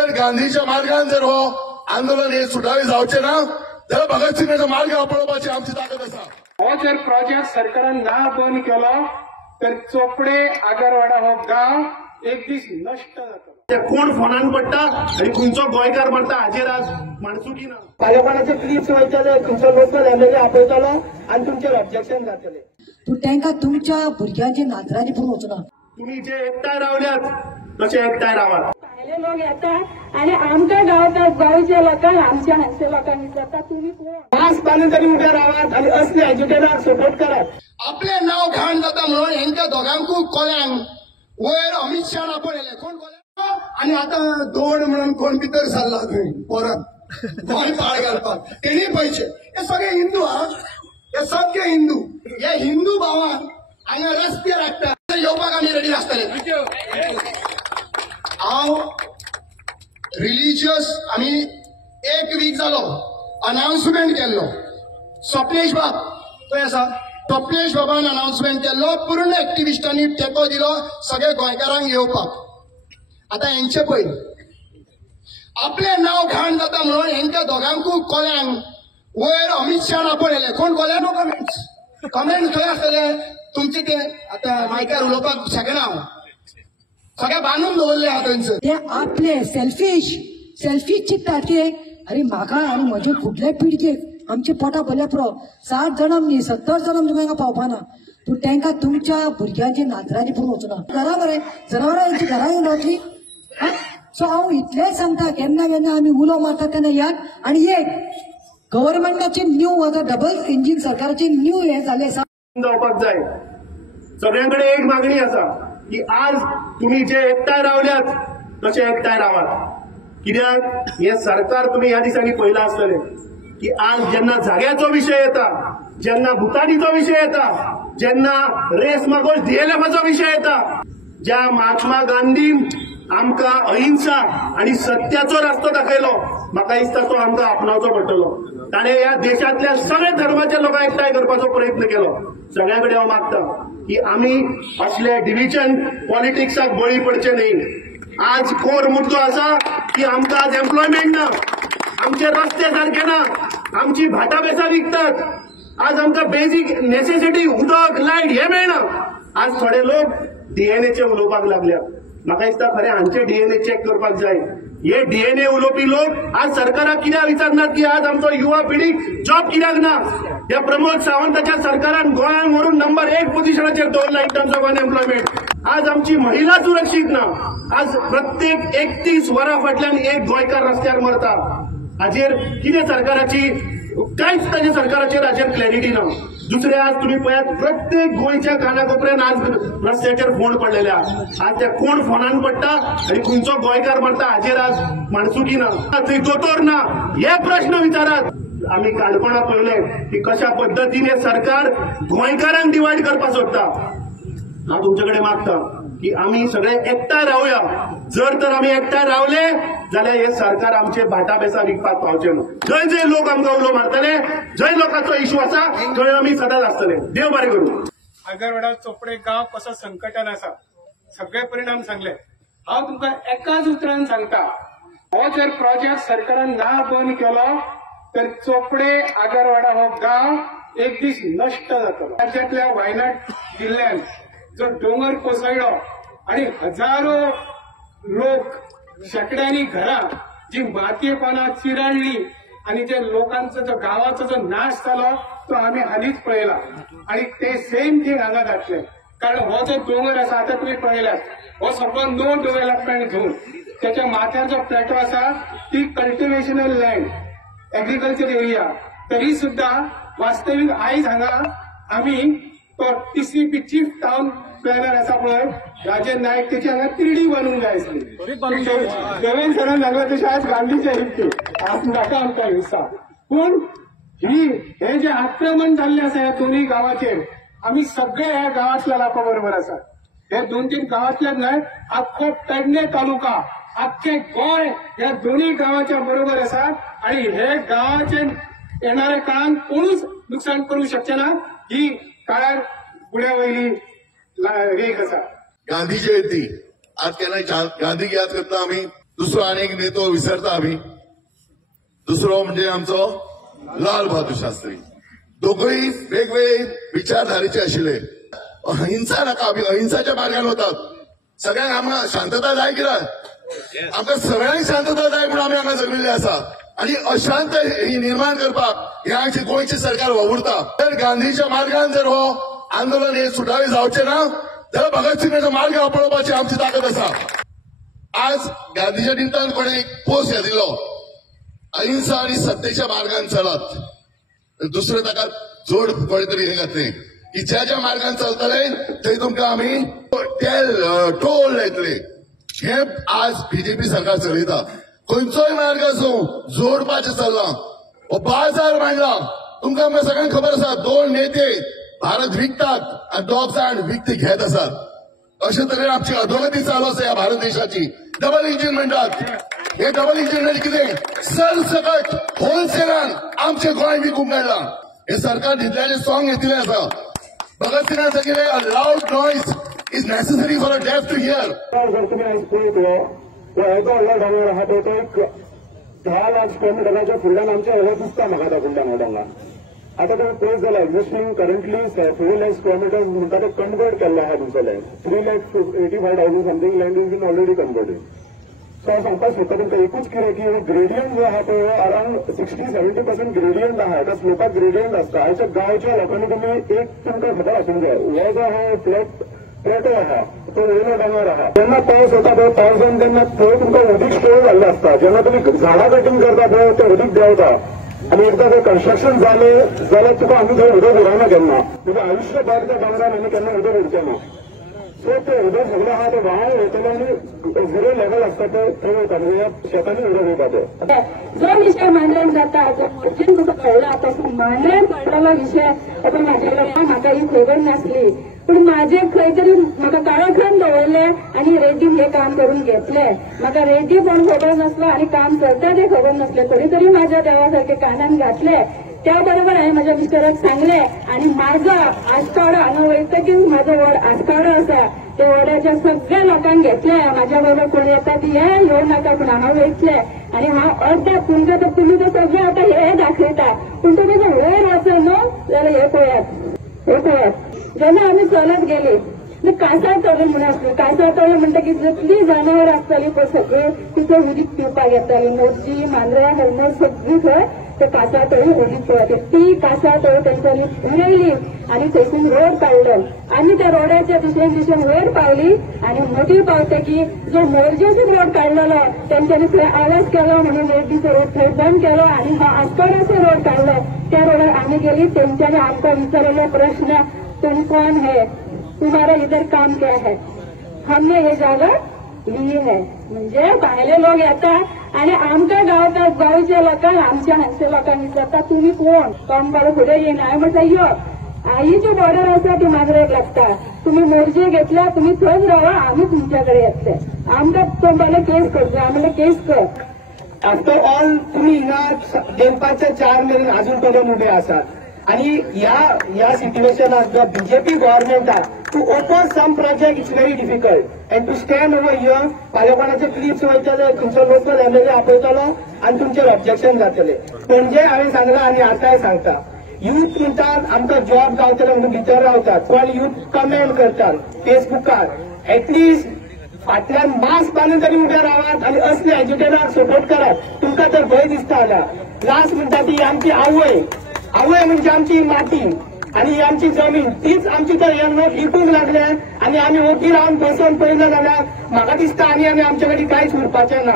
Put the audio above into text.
जर गांधीच्या मार्गान जर हो आंदोलन हे सुटावे जावचे ना जाल्यार भगतसिंगाच्या मार्गार पळोवपाची आमची ताकद आसा। हो जर प्रोजेक्ट सरकारान ना बंद केलो तर चोपडे आगरवाडा हो गांव एक दीस नष्ट जातलो। कोण फोनान पडटा आणि खंयचो गोंयकार मरता हाजेर आज माणसुकी ना। पालोपानाचे क्लिप्स वयतले तुमचो लोकल एमएलए आपयतलो आणि तुमचेर ऑब्जेक्शन जातले। पूण तांकां तुमच्या भुरग्यांचे नातरांनी पूण वचना। तुम्ही जे एकठांय रावल्यात तसे एकठांय रावात। भायले लोक येतात आणि आमच्या गावात गोंयच्या लोकांक आमच्या हांगच्या लोकांक विचारतात तुम्ही कोण। मास्क बांदून तरी उभे रावात आणि असले एज्युकेटरांक सपोर्ट करात। आपले नाव घाण जाता म्हणून हेंच्या दोगांकू कोल्यांक वयर अमित शहा पळयले कोण कोल्या आणि आता दोन म्हणून कोण भितर सरला थंय परत गोंय पाळ घालपाक तेणी पयशे हे सगळे हिंदू हा हे सगळे हिंदू हे हिंदू भावान हांगा रस्त्यार हाडटा येवपाक आमी रेडी आसतले। हांव रिलिजियस आमी एक वीक जालो अनाउन्समेंट केल्लो स्वप्नेश बाब खंय आसा स्वप्नेश बाबान अनाउन्समेंट केल्लो पूर्ण एक्टिविस्टांनी तेंको दिलो सगळे गोंयकारांक येवपाक। आता हेंचे पळय आपले नाव घाण जाता म्हणून हेंच्या दोगांकू कोल्यांक वयर अमित शहा पळयले कोण कोल्या नो कमेंट खंय आसतले तुमचे ते आता मायकार उलोवपाक शकना हांव सगळे बांदून दवरले आहा थंयसर। ते आपले सेल्फीश चित्तात की अरे म्हाका आनी म्हजे फुडले पिळगेक आमचे पोटा भरल्या पुरो 7 जन्म न्ही 70 जन्म तुमकां पावपाना पूण तांकां तुमच्या भुरग्यांचे नातरांनी पूण वचना। घरा मरे जनावरां हेंची घरा येवन रावतली। सो हांव इतलेंच सांगता केन्ना केन्ना आमी उलो मारता तेन्ना याद आणि एक गव्हर्नमेंटाची न्यू आता डबल इंजिन सरकाराची न्यू हे जाले आसा जावपाक जाय। सगळ्यांकडे एक मागणी आसा की आज तुम्ही जे एकठांय रावल्यात तसे एकठांय रावात। कित्याक हे सरकार तुम्ही ह्या दिसांनी पळयलां आसतलें की आज जेन्ना जाग्याचो विशय येता जेन्ना भुतानीचो विशय येता जेन्ना रेस मागोश डीएलएफाचो विशय येता ज्या महात्मा गांधीन आमकां अहिंसा आणि सत्याचो रस्तो दाखयलो म्हाका दिसता तो आमकां आपणावचो पडटलो। ताणें ह्या देशांतल्या सगळ्या धर्माच्या लोकांक एकठांय करपाचो प्रयत्न केलो। सगळ्यां कडेन हांव मागता की आमी असले डिव्हिजन पॉलिटिक्साक बळी पडचे न्ही। आज कोर मुद्दो आसा की आमकां आज एम्प्लॉयमेंट ना आमचे रस्ते सारखे ना आमची भाटां बेसां विकतात आज आमकां बेजीक नेसेसिटी उदक लायट हे मेळना। आज थोडे लोक डीएनएचे उलोवपाक लागल्यात म्हाका दिसता खरें हांचे डीएनए चेक करपाक जाय। हे डीएनए उलोवपी लोक आज सरकाराक कित्याक विचारनात की आज आमचो युवा पिढीक जॉब कित्याक ना। ह्या प्रमोद सावंताच्या सरकारान गोंयांत व्हरून नंबर 1 पोझिशनाचेर दवरला इन टर्म्स ऑफ अनएम्प्लॉयमेंट। आज आमची महिला सुरक्षीत ना। आज प्रत्येक 31 वरां फाटल्यान एक गोंयकार रस्त्यार मरता। हाजेर कितें सरकाराची कांयच ताच्या सरकाराचेर हाजेर क्लॅरिटी ना। दुसरे आज तुम्ही पळयात प्रत्येक गोंयच्या कानाकोपऱ्यान आज रस्त्याचेर फोन पडलेले आहा। आज त्या कोण फोनान पडटा आणि खंयचो गोंयकार मरता हाजेर आज माणसुकी ना थंय दोतोर ना हे प्रश्न विचारात। आमी काणकोणा पळयले की कशा पद्दतीने सरकार गोंयकारांक डिवायड करपाक सोदता। हांव तुमचे कडेन मागता की आमी सगळे एकठांय रावया। जर तर आमी एकठांय रावले जाल्यार हे सरकार आमचे भाटां बेसां विकपाक पावचे ना। जंय जंय लोक आमकां उलो मारतले जंय लोकांचो इशू आसा थंय आमी सदांच आसतले। देव बरें करूं। आगरवाडा चोपडे गांव कसो संकटान आसा सगळे परिणाम सांगले। हांव तुमकां एकाच उतरान सांगता हो जर प्रोजेक्ट सरकारान ना बंद केलो तर चोपडे आगरवाडा हो गांव एक दीस नष्ट जातलो। राज्यांतल्या वायनाड जिल्ह्यात जो डोंगर कोसळ्ळो आणि हजारो लोक शेकड्यांनी घरां जी मातयेपणां चिराडली आणि जे लोकांचो जो गावाचो जो नाश जालो तो आमी हालींच पळयला आणि ते सेम थिंग हांगा जातले। कारण हो जो दोंगर आसा आता तुम्ही पळयलात हो सगळो नो डेव्हलपमेंट झोन त्याच्या माथ्यार जो प्लॅटो आसा ती कल्टिवेशनल लँड एग्रीकल्चर एरिया तरी सुद्धा वास्तवीक आयज हांगा आमी तो टीसीपी चीफ टाउन प्लॅनर आसा पळय राजेंद्र नायक त्याची हांगा 3D बांदूंक जाय आसली। देवेंद्र सरान सांगला तशें आज गांधी जयंती आज नाका आमकां दिसता पूण हे जे आक्रमण जाल्ले आसा ह्या दोन्ही गांवाचेर आमी सगळे ह्या गांवांतल्या लोकां बरोबर आसा। हे 2-3 गांवांतल्याच न्हय आख्खो पेडणे तालुका आख्खे गोंय ह्या दोन्ही गांवांच्या बरोबर आसा आणि हे गांवाचे येणाऱ्या काळात कोणूच नुकसान करू शकचे ना। ही काळार फुड्या वयली वेग आसा। गांधी जयंती आज केन्ना गांधीक याद करता आमी दुसरो अनेक नेतो विसरता आम्ही. दुसरो म्हणजे आमचो लाल बहादूर शास्त्री. दोघंही वेगवेगळे विचारधारेचे आशिल्ले. अहिंसा नाका, आम्ही अहिंसाच्या मार्गान वतात. सगळ्यांक आमकां शांतता जाय कित्याक आमकां सगळ्यांक शांतता जाय म्हणून आमी हांगा जगलेले आसा. आणि अशांत निर्माण करपाक हे आमचे गोंयचे सरकार वावुरता. तर गांधीच्या मार्गान जर हो आंदोलन हे सुटावे जावचे ना जाल्यार भगतसिंगाचो मार्ग आपणोवपाची आमची ताकद आसा. आज गांधीच्या निमतान कोणें एक पोस्ट दिलो, अहिंसा आणि सत्तेच्या मार्गान चलत. दुसरें ताका जोड कोणे तरी हे घातलें की ज्या ज्या मार्गान चलतले थंय तुमकां आमी टोल येतले. हे आज बीजेपी सरकार चलयता. खंयचोय मार्ग असो जोडपाचें चल्ला. हो बाजार मांडला. तुमकां आमकां सगळ्यांक खबर आसा 2 नेते भारत विकतात आणि 2 जाण विकते घेत आसात. अशे तरेन आमची अधोगती चालू आसा ह्या भारत देशाची. डबल इंजिन म्हणटात. हे डबल इंजिन म्हणजे कितें? सरसकट होलसेलान आमचे गोंय विकूंक काडला. हे सरकार दितल्याचे सॉंग घेतिल्लें आसा. भगतसिंगान सांगिल्लें a loud noise is necessary for a deaf to here. जर तुम्ही आज पळयतलो तो येदो व्हडलो डोंगर आहा तो एक 10 लाख स्क्वेअर मिटराच्या फुडल्यान आमचे व्हडलो दिसता म्हाका त्या फुडल्यान हो डोंगर. आता तुम्ही पळयत जाल्यार existing currently 3 lakh square metre म्हणटा ते कन्वर्ट केल्लो आहा तुमचो land. 3,85,000 something land is been already converted. So हांव सांगपाक सोदता तुमकां एकूच कितें की ग्रेडियंट जो आहा तो अरावंड 60-70% ग्रेडियंट आहा. त्या स्लोपाक ग्रेडियंट आसता. आयच्या गांवच्या लोकांनी तुमी एक तुमकां खबर आसूंक जाय हो जो आहा प्लेटो आहा तो वयलो डोंगर आहा. जेन्ना पावस येता पळय पावसान तेन्ना थंय तुमकां उदीक स्टोर जाल्लें आसता. जेन्ना तुमी झाडां कटींग करता पळय ते उदीक देंवता. आणि एकदा ते कन्स्ट्रक्शन जालें जाल्यार तुका आमी थंय उदक उरना केन्ना. तुका आयुश्यभर त्या डोंगरान आनी केन्ना उदक उरचें ना. सो ते उदक सगळें आहा ते व्हांव वयतलें आनी झिरो लेवल आसता ते थंय वयता म्हणजे शेतांनी उदक वयता ते. जो विषय मांडल्यान जाता जो क्वेश्चन तुका कळला तो मांडल्यान कळलेलो विषय पण म्हाजे म्हाका ही खबर नासली. पण माझे खंय तरी म्हाका काळाखंड दवरले आणि रेड्डीन हे काम करून घेतले. म्हाका रेड्डी पण खबर नासलो आणि काम करता ते खबर नसले. तरी तरी माझ्या देवासारखे कानान घातले. त्याबरोबर हांवें म्हज्या मिस्टराक सांगले आणि माझा आसपाडो हांगा वैतकीच म्हाजो व्हड आसपाडो आसा ते व्हड्याच्या सगळ्या लोकांक घेतले. म्हाज्या बरोबर कोण येता ती हे येवं नाका पूण हांव वयतले आणि हांव अर्ध्याक तुमकां तर तुमी तर सगळें आतां हे दाखयता पूण तुमी जर वयर वचत न्हू जाल्यार हे पळयात. जेन्ना आमी चलत गेली कांसार तळे म्हणून आसली. कांसार तळे म्हणटा की जितली जनावर आसताली पळय सगळी तिथं उदीक पिवपाक येताली. मोरजी मांद्र्या हरमर सगळी थंय ते कांसार तळी उदीक पिवपाक. ती कांसार तळी तेंच्यांनी उडयली आणि थंयसून रोड काडलो. आमी त्या रोडाच्या दुसऱ्या दिशेन वयर पावली आणि मदीं पावतकीर जो मोरजेसून रोड काडलेलो तेंच्यांनी थंय आवाज केलो म्हणून रेड्डीचो रोड थंय बंद केलो आणि हो आसपाडोचो रोड काडलो. त्या रोडार आमी गेली. तेंच्यांनी आमकां विचारलेलो प्रश्न तुम कौन है, तुम्हारा इधर काम क्या है. हमने हे जागा ली है. म्हणजे भायले लोक येतात आणि आमच्या गावच्या लोकांक आमच्या हांगच्या लोकांक विचारता तुम्ही कोण तो आमकां फुडें येयना. हांवें म्हणटा यो आईची बॉर्डर आसा ती मांद्रेक लागता. तुम्ही मोरजे घेतल्या तुम्ही थंयच रावा आमी तुमच्याकडे येतले. आमकां तो केस करचो. हांवें म्हणलें केस कर. आफ्टर ऑल तुम्ही हिंगा देवपाच्या 4 मेरेन अजून पर्यंत उभे आसात. आणि या सिच्युएशनात जर BJP government to open some project it's very difficult and to stand over here पालेपणाचे क्लिप्स वयतले तुमचो लोकल एमएलए आपयतलो आणि तुमचेर ऑब्जेक्शन जातले. म्हणजे हांवें सांगला आणि आतांय सांगता युथ म्हणटात आमकां जॉब गावतले म्हणून भितर रावतात पण युथ कमेंट करतात फेसबुकार. एटलिस्ट फाटल्यान मास्क बांदून तरी उभे रावात आणि असले एज्युकेटराक सपोर्ट करात. तुमकां तर भंय दिसता जाल्यार लास्ट म्हणटा ती आमची आवय म्हणजे आमची माती आणि ही आमची जमीन तीच आमची तर यांना विकूंक लागले आणि आम्ही ओटी रावन बसून पळयलं जाल्यार म्हाका दिसता आनी आमचे कडेन कांयच उरपाचें ना.